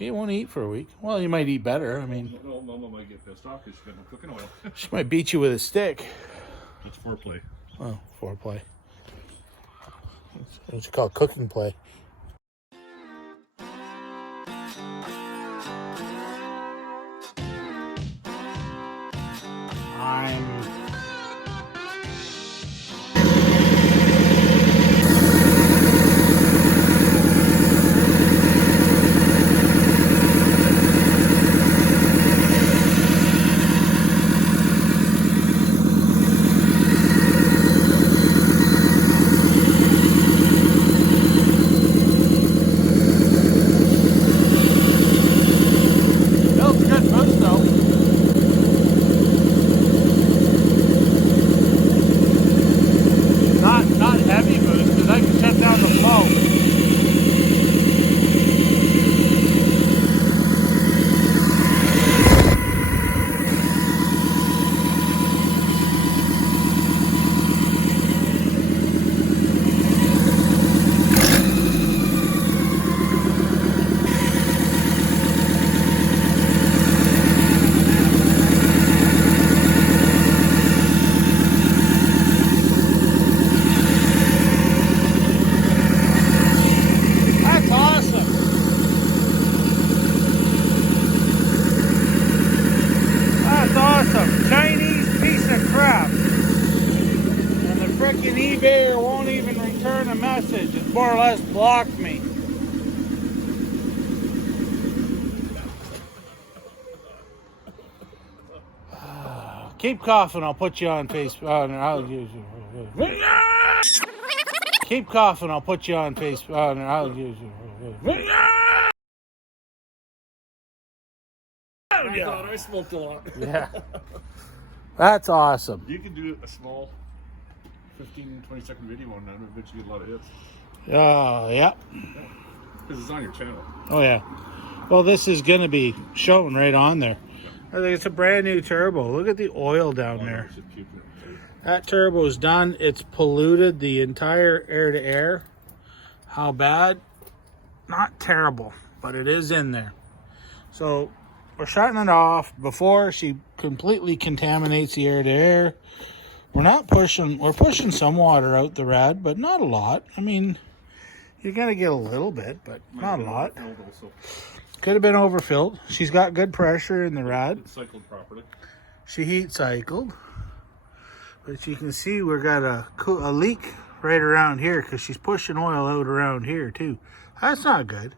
He won't eat for a week. Well, he might eat better. I mean, No, Mama might get pissed off because she's got no cooking oil. she might beat you with a stick. It's foreplay. Oh, foreplay. That's what you call cooking play. Milk's good boost though. Not heavy boost because I can shut down the flow. That's awesome. That's awesome. Chinese piece of crap. And the frickin' eBayer won't even return a message. It's more or less blocked me. Keep coughing, I'll put you on Facebook. I'll use you. Keep coughing, I'll put you on Facebook. I'll use you. I thought I smoked a lot. Yeah. That's awesome. You can do a small 15-20 second video on that and eventually get a lot of hits. Yeah. Because it's on your channel. Oh, yeah. Well, this is going to be shown right on there. I think it's a brand new turbo. Look at the oil down there. That turbo's done. It's polluted the entire air-to-air. How bad? Not terrible, but it is in there. So we're shutting it off before she completely contaminates the air-to-air. We're pushing some water out the rad, but not a lot. I mean, you're going to get a little bit, but not a lot. Could have been overfilled. She's got good pressure in the rad. It's cycled properly. She heat cycled. But you can see we've got a leak right around here because she's pushing oil out around here too. That's not good.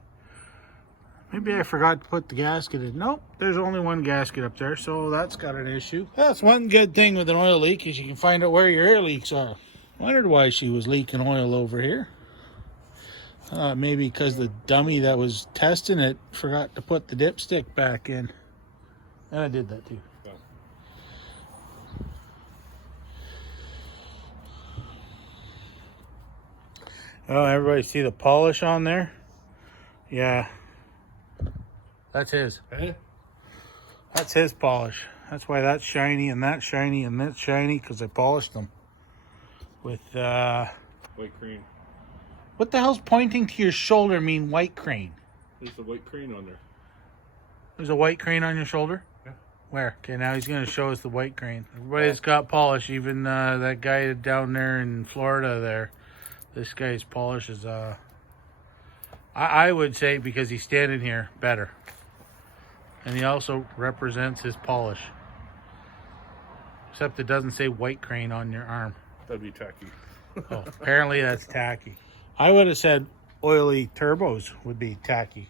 Maybe I forgot to put the gasket in. Nope, there's only one gasket up there, so that's got an issue. That's one good thing with an oil leak is you can find out where your air leaks are. Wondered why she was leaking oil over here. Maybe because the dummy that was testing it forgot to put the dipstick back in. And I did that too. Oh, everybody see the polish on there? Yeah. That's his. Eh? That's his polish. That's why that's shiny and that's shiny and that's shiny, because I polished them with White crane. What the hell's pointing to your shoulder mean white crane? There's a white crane on there. There's a white crane on your shoulder? Yeah. Where? Okay, now he's going to show us the white crane. Everybody's got polish, even that guy down there in Florida there. This guy's polish is, I would say, because he's standing here, better. And he also represents his polish. Except it doesn't say white crane on your arm. That'd be tacky. Oh, apparently that's tacky. I would have said oily turbos would be tacky.